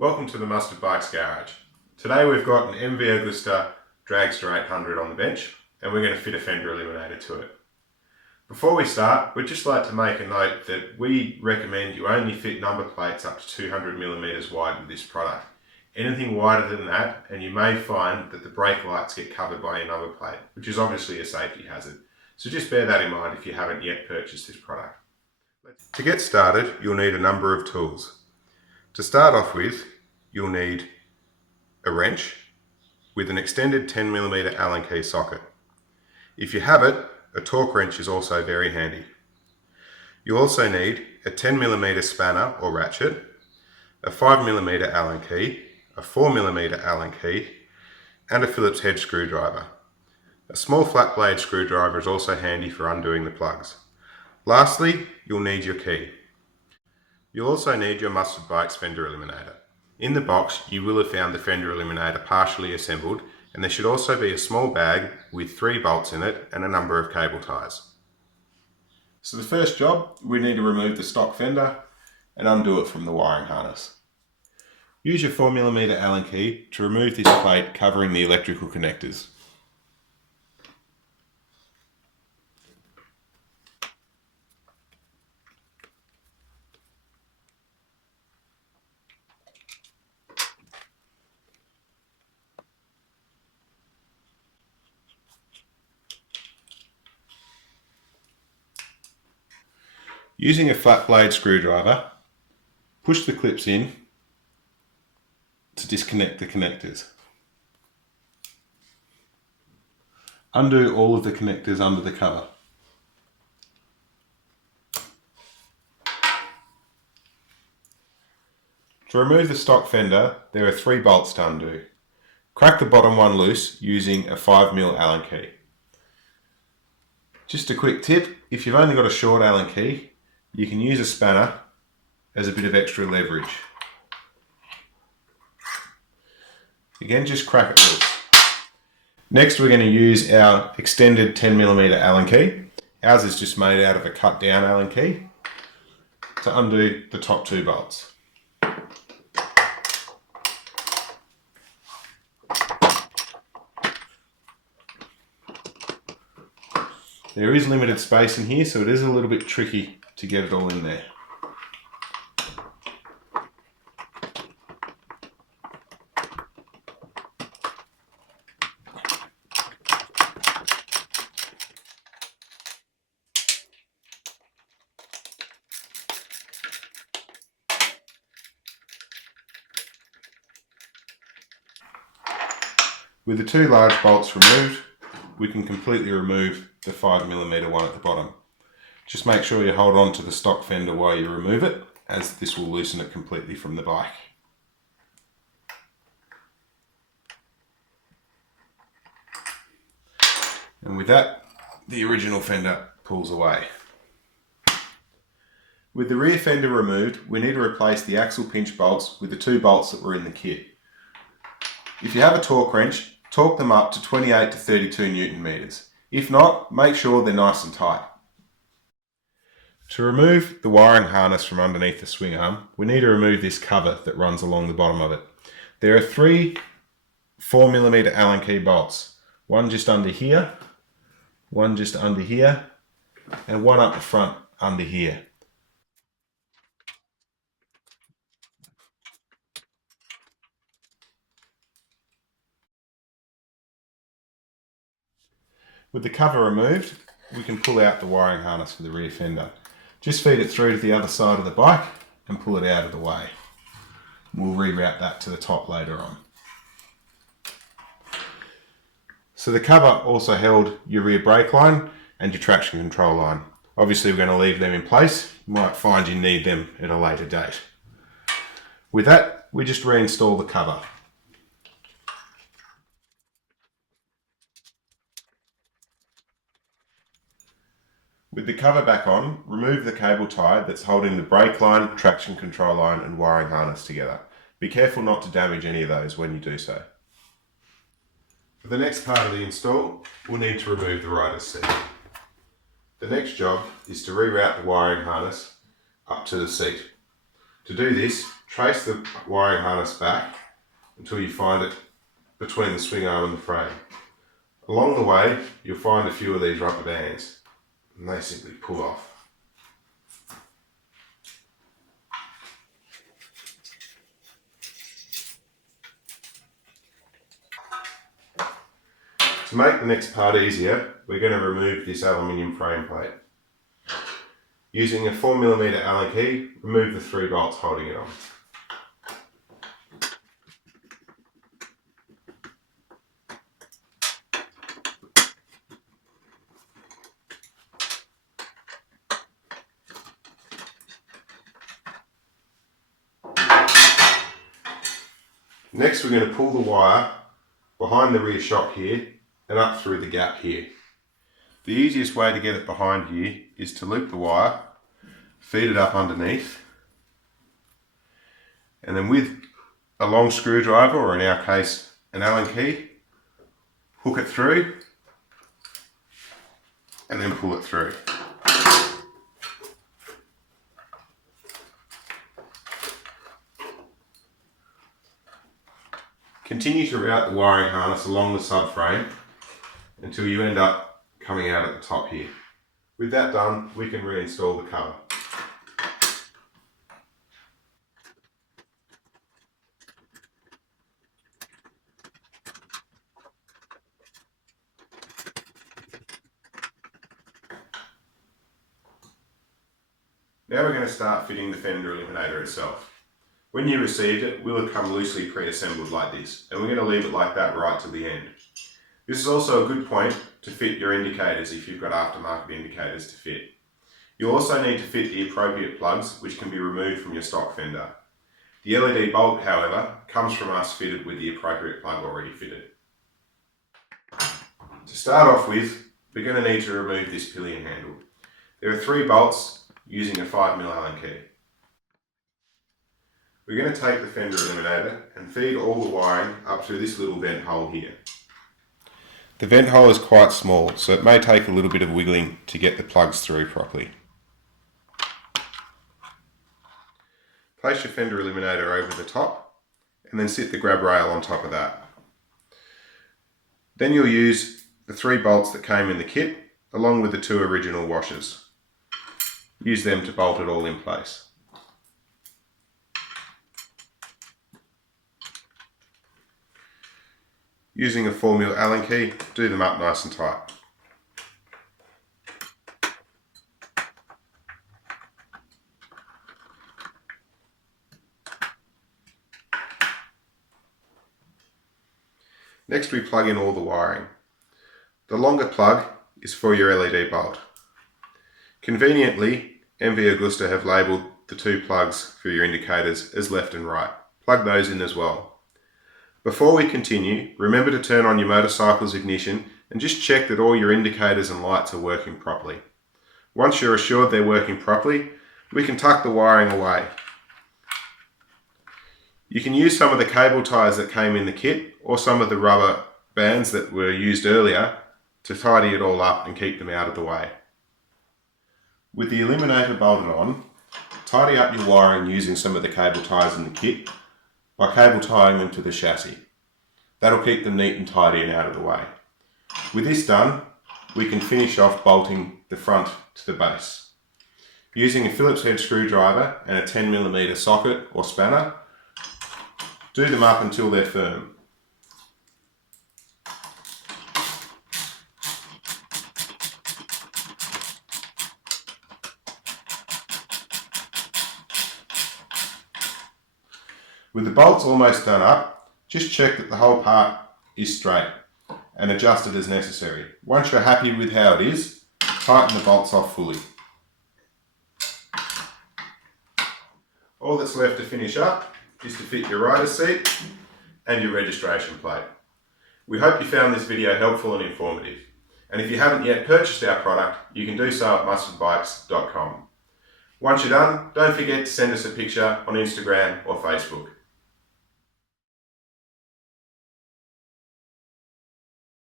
Welcome to the Mustard Bikes Garage. Today we've got an MV Agusta Dragster 800 on the bench and we're going to fit a Fender Eliminator to it. Before we start, we'd just like to make a note that we recommend you only fit number plates up to 200mm wide with this product. Anything wider than that and you may find that the brake lights get covered by your number plate, which is obviously a safety hazard. So just bear that in mind if you haven't yet purchased this product. To get started, you'll need a number of tools. To start off with, you'll need a wrench with an extended 10mm Allen key socket. If you have it, a torque wrench is also very handy. You also need a 10mm spanner or ratchet, a 5mm Allen key, a 4mm Allen key, and a Phillips head screwdriver. A small flat blade screwdriver is also handy for undoing the plugs. Lastly, you'll need your key. You'll also need your Mustard Bikes Fender Eliminator. In the box, you will have found the Fender Eliminator partially assembled, and there should also be a small bag with 3 bolts in it and a number of cable ties. So the first job, we need to remove the stock fender and undo it from the wiring harness. Use your 4mm Allen key to remove this plate covering the electrical connectors. Using a flat blade screwdriver, push the clips in to disconnect the connectors. Undo all of the connectors under the cover. To remove the stock fender, there are 3 bolts to undo. Crack the bottom one loose using a 5mm Allen key. Just a quick tip, if you've only got a short Allen key, you can use a spanner as a bit of extra leverage. Again, just crack it loose. Next, we're going to use our extended 10mm Allen key. Ours is just made out of a cut down Allen key to undo the top 2 bolts. There is limited space in here, so it is a little bit tricky to get it all in there. With the 2 large bolts removed, we can completely remove the 5mm one at the bottom. Just make sure you hold on to the stock fender while you remove it, as this will loosen it completely from the bike. And with that, the original fender pulls away. With the rear fender removed, we need to replace the axle pinch bolts with the 2 bolts that were in the kit. If you have a torque wrench, torque them up to 28 to 32 Newton meters. If not, make sure they're nice and tight. To remove the wiring harness from underneath the swing arm, we need to remove this cover that runs along the bottom of it. There are 3 4mm Allen key bolts. One just under here, one just under here, and one up the front under here. With the cover removed, we can pull out the wiring harness for the rear fender. Just feed it through to the other side of the bike and pull it out of the way. We'll reroute that to the top later on. So the cover also held your rear brake line and your traction control line. Obviously we're going to leave them in place. You might find you need them at a later date. With that, we just reinstall the cover. With the cover back on, remove the cable tie that's holding the brake line, traction control line and wiring harness together. Be careful not to damage any of those when you do so. For the next part of the install, we'll need to remove the rider's seat. The next job is to reroute the wiring harness up to the seat. To do this, Trace the wiring harness back until you find it between the swing arm and the frame. Along the way, you'll find a few of these rubber bands, and they simply pull off. To make the next part easier, we're going to remove this aluminium frame plate. Using a 4mm Allen key, remove the 3 bolts holding it on. Next, we're going to pull the wire behind the rear shock here and up through the gap here. The easiest way to get it behind here is to loop the wire, feed it up underneath, and then with a long screwdriver, or in our case an Allen key, hook it through and then pull it through. Continue to route the wiring harness along the subframe until you end up coming out at the top here. With that done, we can reinstall the cover. Now we're going to start fitting the Fender Eliminator itself. When you received it, will have come loosely pre-assembled like this, and we're going to leave it like that right to the end. This is also a good point to fit your indicators if you've got aftermarket indicators to fit. You'll also need to fit the appropriate plugs, which can be removed from your stock Fender. The LED bolt, however, comes from us fitted with the appropriate plug already fitted. To start off with, we're going to need to remove this pillion handle. There are 3 bolts using a 5mm Allen key. We're going to take the Fender Eliminator and feed all the wiring up through this little vent hole here. The vent hole is quite small, so it may take a little bit of wiggling to get the plugs through properly. Place your Fender Eliminator over the top and then sit the grab rail on top of that. Then you'll use the 3 bolts that came in the kit along with the 2 original washers. Use them to bolt it all in place. Using a 4mm Allen key, do them up nice and tight. Next we plug in all the wiring. The longer plug is for your LED bolt. Conveniently, MV Agusta have labelled the 2 plugs for your indicators as left and right. Plug those in as well. Before we continue, remember to turn on your motorcycle's ignition and just check that all your indicators and lights are working properly. Once you're assured they're working properly, we can tuck the wiring away. You can use some of the cable ties that came in the kit or some of the rubber bands that were used earlier to tidy it all up and keep them out of the way. With the Eliminator bolted on, tidy up your wiring using some of the cable ties in the kit by cable tying them to the chassis. That'll keep them neat and tidy and out of the way. With this done, we can finish off bolting the front to the base. Using a Phillips head screwdriver and a 10mm socket or spanner, do them up until they're firm. With the bolts almost done up, just check that the whole part is straight and adjust it as necessary. Once you're happy with how it is, tighten the bolts off fully. All that's left to finish up is to fit your rider's seat and your registration plate. We hope you found this video helpful and informative. And if you haven't yet purchased our product, you can do so at mustardbikes.com. Once you're done, don't forget to send us a picture on Instagram or Facebook.